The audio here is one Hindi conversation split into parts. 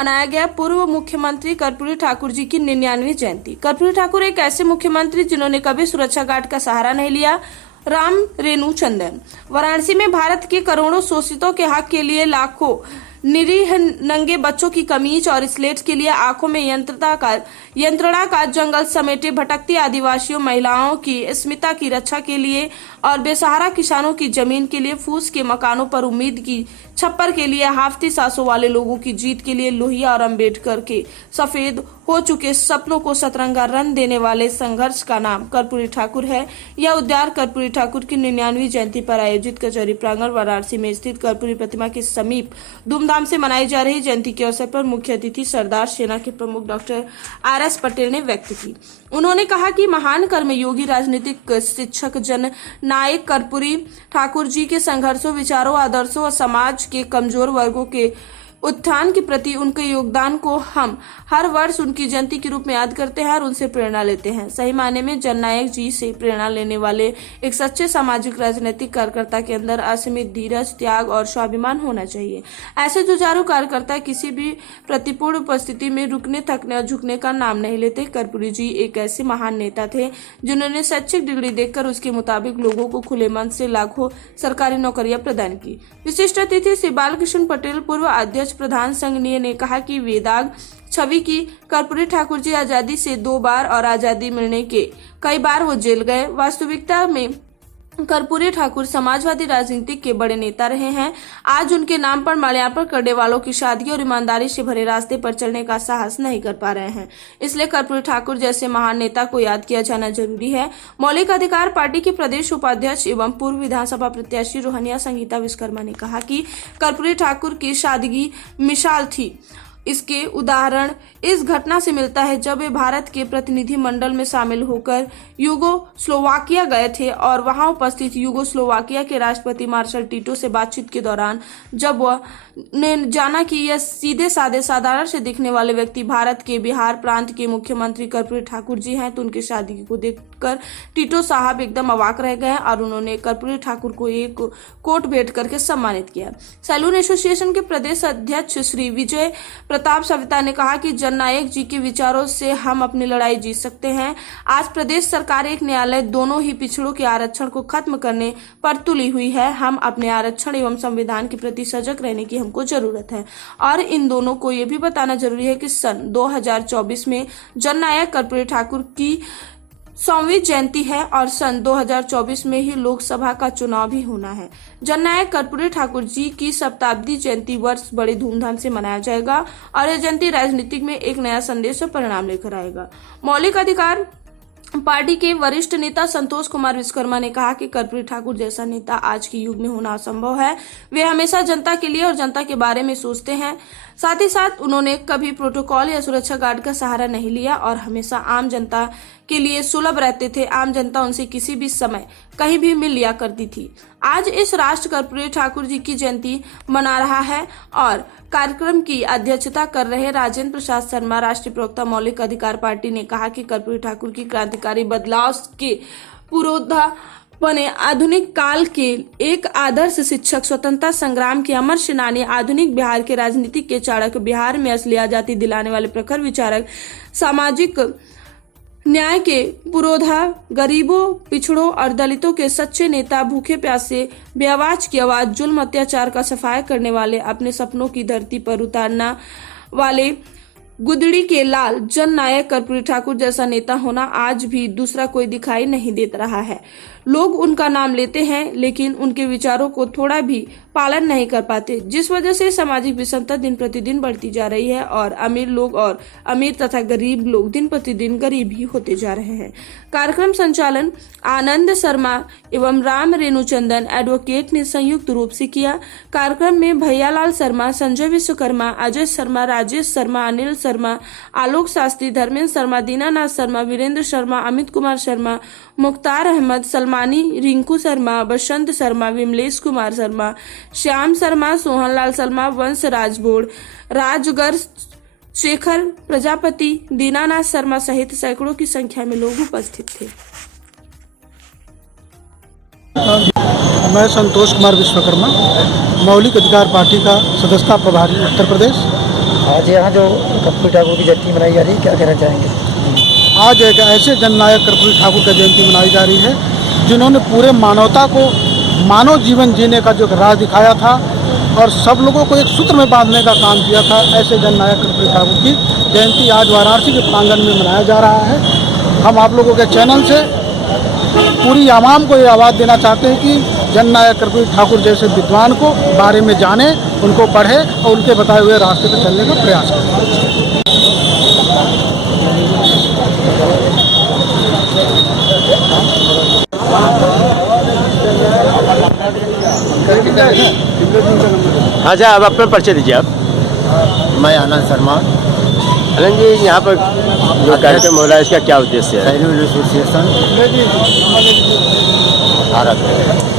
मनाया गया पूर्व मुख्यमंत्री कर्पूरी ठाकुर जी की 99वीं जयंती। कर्पूरी ठाकुर एक ऐसे मुख्यमंत्री जिन्होंने कभी सुरक्षा गार्ड का सहारा नहीं लिया। राम रेणु चंदन। वाराणसी में भारत के करोड़ों शोषितों के हक के लिए लाखों निरीह नंगे बच्चों की कमीज और स्लेट के लिए आंखों में यंत्रणा का जंगल समेटे भटकती आदिवासियों महिलाओं की अस्मिता की रक्षा के लिए और बेसहारा किसानों की जमीन के लिए, फूस के मकानों पर उम्मीद की छप्पर के लिए, हाफती सांसों वाले लोगों की जीत के लिए लोहिया और अंबेडकर के सफेद हो चुके सपनों को सतरंगा रंग देने वाले संघर्ष का नाम कर्पूरी ठाकुर है। यह उद्यान कर्पूरी ठाकुर की 99वीं जयंती पर आयोजित कचहरी प्रांगण वाराणसी में स्थित कर्पूरी प्रतिमा के समीप धूमधाम से मनाई जा रही जयंती के अवसर पर मुख्य अतिथि सरदार सेना के प्रमुख डॉक्टर आर.एस. पटेल ने व्यक्त की। उन्होंने कहा कि महान कर्मयोगी राजनीतिक शिक्षक जन नायक कर्पूरी ठाकुर जी के संघर्षों, विचारों, आदर्शों और समाज के कमजोर वर्गों के उत्थान के प्रति उनके योगदान को हम हर वर्ष उनकी जयंती के रूप में याद करते हैं और उनसे प्रेरणा लेते हैं। सही मायने में जननायक जी से प्रेरणा लेने वाले एक सच्चे सामाजिक राजनीतिक कार्यकर्ता के अंदर असीमित धीरज, त्याग और स्वाभिमान होना चाहिए। ऐसे जुझारू कार्यकर्ता किसी भी प्रतिपूर्ण परिस्थिति में रुकने, थकने और झुकने का नाम नहीं लेते। कर्पूरी जी एक ऐसे महान नेता थे जिन्होंने शैक्षिक डिग्री देखकर उसके मुताबिक लोगों को खुले मन से लाखों सरकारी नौकरियां प्रदान की। विशिष्ट अतिथि श्री बालकृष्ण पटेल, पूर्व अध्यक्ष प्रधान संघनीय, ने कहा कि वेदाग छवि की कर्पूरी ठाकुर जी आजादी से 2 बार और आजादी मिलने के कई बार वो जेल गए। वास्तविकता में कर्पूरी ठाकुर समाजवादी राजनीति के बड़े नेता रहे हैं। आज उनके नाम पर माल्यार्पण करने वालों की शादी और ईमानदारी से भरे रास्ते पर चलने का साहस नहीं कर पा रहे हैं। इसलिए कर्पूरी ठाकुर जैसे महान नेता को याद किया जाना जरूरी है। मौलिक अधिकार पार्टी के प्रदेश उपाध्यक्ष एवं पूर्व विधानसभा प्रत्याशी रोहनिया संगीता विश्वकर्मा ने कहा कि कर्पूरी ठाकुर की सादगी मिसाल थी। इसके उदाहरण इस घटना से मिलता है जब वे भारत के प्रतिनिधि मंडल में शामिल होकर यूगोस्लोवाकिया गए थे और वहां उपस्थित यूगोस्लोवाकिया के राष्ट्रपति मार्शल टीटो से बातचीत के दौरान जब वह ने जाना कि यह सीधे साधे साधारण से दिखने वाले व्यक्ति भारत के बिहार प्रांत के मुख्यमंत्री कर्पूरी ठाकुर जी हैं, तो उनकी शादी को देखकर टीटो साहब एकदम अवाक रह गए और उन्होंने कर्पूरी ठाकुर को एक कोट भेंट करके सम्मानित किया। सैलून एसोसिएशन के प्रदेश अध्यक्ष श्री विजय प्रताप सविता ने कहा कि जननायक जी के विचारों से हम अपनी लड़ाई जीत सकते हैं। आज प्रदेश सरकार एक न्यायालय दोनों ही पिछड़ों के आरक्षण को खत्म करने पर तुली हुई है। हम अपने आरक्षण एवं संविधान के प्रति सजग रहने की हमको जरूरत है और इन दोनों को ये भी बताना जरूरी है कि सन 2024 में जननायक कर्पूरी ठाकुर की 100वीं जयंती है और सन 2024 में ही लोकसभा का चुनाव भी होना है। जननायक कर्पूरी ठाकुर जी की शताब्दी जयंती वर्ष बड़ी धूमधाम से मनाया जाएगा और यह जयंती राजनीतिक में एक नया संदेश और परिणाम लेकर आएगा। मौलिक अधिकार पार्टी के वरिष्ठ नेता संतोष कुमार विश्वकर्मा ने कहा कि कर्पूरी ठाकुर जैसा नेता आज के युग में होना असंभव है। वे हमेशा जनता के लिए और जनता के बारे में सोचते हैं। साथ ही साथ उन्होंने कभी प्रोटोकॉल या सुरक्षा गार्ड का सहारा नहीं लिया और हमेशा आम जनता के लिए सुलभ रहते थे। आम जनता उनसे किसी भी समय कहीं भी मिल लिया करती थी। आज इस राष्ट्र कर्पूरी ठाकुर जी की जयंती मना रहा है और कार्यक्रम की अध्यक्षता कर रहे राजेंद्र प्रसाद शर्मा, राष्ट्रीय प्रवक्ता मौलिक अधिकार पार्टी, ने कहा कि कर्पूरी ठाकुर की क्रांतिकारी बदलाव के पुरोधा बने आधुनिक काल के एक आदर्श शिक्षक, स्वतंत्रता संग्राम के अमर सेनानी, आधुनिक बिहार के राजनीति के चाणक्य, बिहार में असली आजादी दिलाने वाले प्रखर विचारक, सामाजिक न्याय के पुरोधा, गरीबों, पिछड़ों और दलितों के सच्चे नेता, भूखे प्यासे बेआवाज की आवाज, जुल्म अत्याचार का सफाया करने वाले, अपने सपनों की धरती पर उतारना वाले गुदड़ी के लाल जननायक कर्पूरी ठाकुर जैसा नेता होना आज भी दूसरा कोई दिखाई नहीं देता रहा है। लोग उनका नाम लेते हैं लेकिन उनके विचारों को थोड़ा भी पालन नहीं कर पाते, जिस वजह से सामाजिक विषमता दिन प्रतिदिन बढ़ती जा रही है और अमीर लोग और अमीर तथा गरीब लोग दिन प्रतिदिन गरीब ही होते जा रहे हैं। कार्यक्रम संचालन आनंद शर्मा एवं राम रेणु चंदन एडवोकेट ने संयुक्त रूप से किया। कार्यक्रम में भैयालाल शर्मा, संजय विश्वकर्मा, अजय शर्मा, राजेश शर्मा, अनिल शर्मा, आलोक शास्त्री, धर्मेंद्र शर्मा, दीनानाथ शर्मा, वीरेंद्र शर्मा, अमित कुमार शर्मा, मुख्तार अहमद, सलमानी, रिंकू शर्मा, बसंत शर्मा, विमलेश कुमार शर्मा, श्याम शर्मा, सोहनलाल शर्मा, वंश राजबोड़, राजगर शेखर प्रजापति, दीनानाथ शर्मा सहित सैकड़ों की संख्या में लोग उपस्थित थे। मैं संतोष कुमार विश्वकर्मा, मौलिक अधिकार पार्टी का सदस्यता प्रभारी उत्तर प्रदेश आज यहाँ जो कर्पूरी ठाकुर की जयंती मनाई जा रही है, क्या कहना चाहेंगे? आज एक ऐसे जननायक कर्पूरी ठाकुर की जयंती मनाई जा रही है जिन्होंने पूरे मानवता को मानव जीवन जीने का जो राह दिखाया था और सब लोगों को एक सूत्र में बांधने का काम किया था। ऐसे जननायक कर्पूरी ठाकुर की जयंती आज वाराणसी के प्रांगण में मनाया जा रहा है। हम आप लोगों के चैनल से पूरी आवाम को ये आवाज़ देना चाहते हैं कि जननायक कर्पूरी ठाकुर जैसे विद्वान को बारे में जाने, उनको पढ़े और उनके बताए हुए रास्ते पर चलने का प्रयास करें। हाँ जी, अब अपना परिचय दीजिए आप। मैं आनंद शर्मा, अनंत जी, यहाँ पर जो कार्यक्रम हो रहा है इसका क्या उद्देश्य है? Railway association Bharat.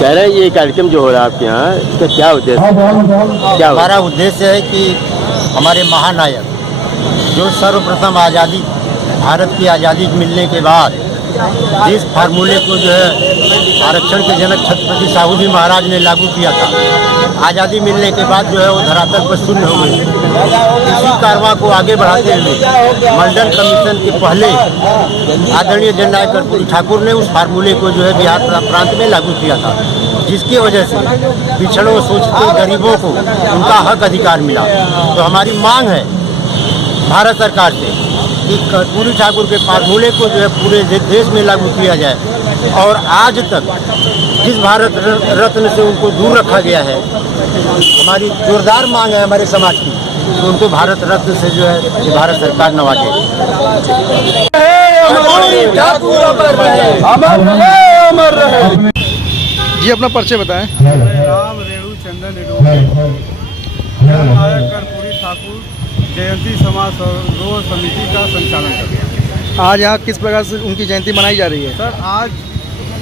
कह रहे हैं ये कार्यक्रम जो हो रहा है आपके यहाँ, इसका क्या उद्देश्य क्या हो? हमारा उद्देश्य है कि हमारे महानायक जो सर्वप्रथम आज़ादी, भारत की आज़ादी मिलने के बाद जिस फार्मूले को जो है आरक्षण के जनक छत्रपति साहू जी महाराज ने लागू किया था, आज़ादी मिलने के बाद जो है वो धरातल पर शून्य हो गई। इसी कारवां को आगे बढ़ाते हुए मंडल कमीशन के पहले आदरणीय जननायक कर्पूरी ठाकुर ने उस फार्मूले को जो है बिहार प्रांत में लागू किया था, जिसकी वजह से पिछड़ों शोषितों गरीबों को उनका हक अधिकार मिला। तो हमारी मांग है भारत सरकार से कि कर्पूरी ठाकुर के फार्मूले को जो है पूरे देश में लागू किया जाए और आज तक जिस भारत रत्न से उनको दूर रखा गया है, हमारी जोरदार मांग है हमारे समाज की कि उनको भारत रत्न से जो है ये भारत सरकार नवाजे। जी, अपना परिचय बताएं। राम रेणु चंदन जननायक कर्पूरी ठाकुर जयंती समारोह समिति का संचालन करते हैं। आज यहाँ किस प्रकार से उनकी जयंती मनाई जा रही है? सर, आज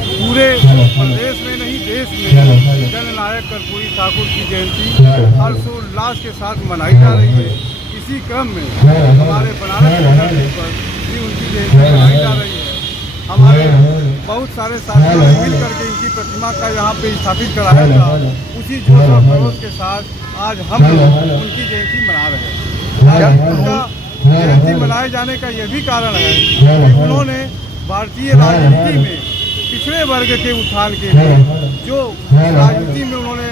पूरे प्रदेश में नहीं देश में जननायक कर्पूरी ठाकुर की जयंती हर्षोल्लास के साथ मनाई जा रही है। इसी क्रम में हमारे बनारस की धरती पर भी उनकी जयंती मनाई जा रही है। हमारे बहुत सारे साथियों ने मिल करके इनकी प्रतिमा का यहाँ पे स्थापित कराया था। उसी जोश और खरोश के साथ आज हम लोग उनकी जयंती मना रहे हैं। उनका जयंती मनाए जाने का यह भी कारण है कि उन्होंने भारतीय राजनीति में पिछड़े वर्ग के उत्थान के लिए जो राजनीति में उन्होंने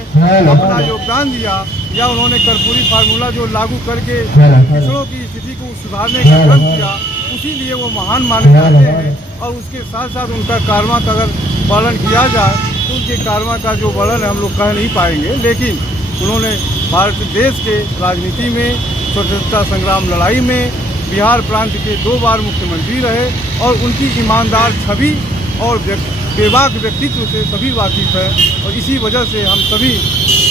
अपना योगदान दिया, या उन्होंने कर्पूरी फार्मूला जो लागू करके पिछड़ों की स्थिति को सुधारने का काम किया, उसीलिए वो महान माने जाते हैं। और उसके साथ साथ उनका कारवां का अगर वर्णन किया जाए तो उनके कारवां का जो वर्णन है हम लोग कह नहीं पाएंगे, लेकिन उन्होंने भारत देश के राजनीति में, स्वतंत्रता संग्राम लड़ाई में बिहार प्रांत के 2 बार मुख्यमंत्री रहे और उनकी ईमानदार छवि और बेबाक व्यक्तित्व से सभी वाकिफ है। और इसी वजह से हम सभी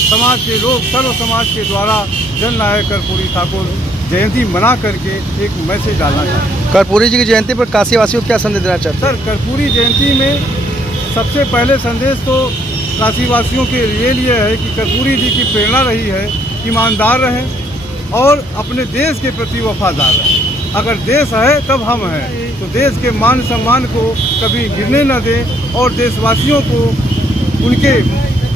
समाज के लोग सर्व समाज के द्वारा जननायक कर्पूरी ठाकुर जयंती मना करके एक मैसेज डालना चाहते हैं। कर्पूरी जी की जयंती पर काशीवासियों को क्या संदेश देना चाहते हैं? सर, कर्पूरी जयंती में सबसे पहले संदेश तो काशीवासियों के लिए है कि कर्पूरी जी की प्रेरणा रही है, ईमानदार रहें और अपने देश के प्रति वफादार रहें। अगर देश है तब हम हैं, तो देश के मान सम्मान को कभी गिरने न दें और देशवासियों को उनके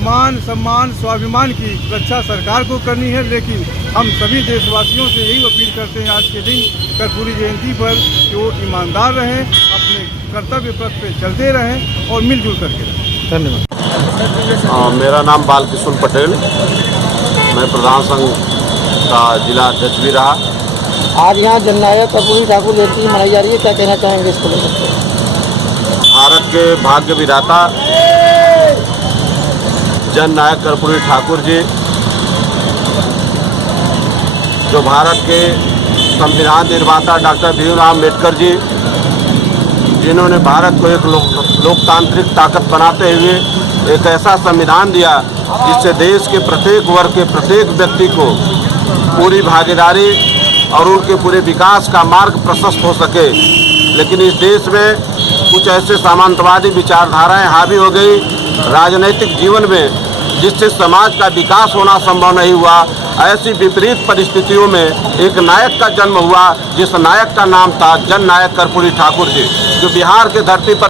मान सम्मान स्वाभिमान की रक्षा सरकार को करनी है। लेकिन हम सभी देशवासियों से यही अपील करते हैं आज के दिन कर्पूरी जयंती पर कि वो ईमानदार रहें, अपने कर्तव्य पथ पे चलते रहें और मिलजुल करके रहें। धन्यवाद। मेरा नाम बालकृष्ण पटेल, मैं प्रधान संघ का जिला अध्यक्ष भी रहा। आज यहाँ जननायक कर्पूरी ठाकुर जयंती मनाई जा रही है, क्या कहना चाहेंगे इसको लेकर? भारत के भाग्य विधाता जननायक कर्पूरी ठाकुर जी, जो भारत के संविधान निर्माता डॉक्टर भीमराव अम्बेडकर जी, जिन्होंने भारत को एक लोकतांत्रिक ताकत बनाते हुए एक ऐसा संविधान दिया जिससे देश के प्रत्येक वर्ग के प्रत्येक व्यक्ति को पूरी भागीदारी और उनके पूरे विकास का मार्ग प्रशस्त हो सके। लेकिन इस देश में कुछ ऐसे सामंतवादी विचारधाराएं हावी हो गई राजनीतिक जीवन में, जिससे समाज का विकास होना संभव नहीं हुआ। ऐसी विपरीत परिस्थितियों में एक नायक का जन्म हुआ, जिस नायक का नाम था जननायक कर्पूरी ठाकुर जी, जो बिहार के धरती पर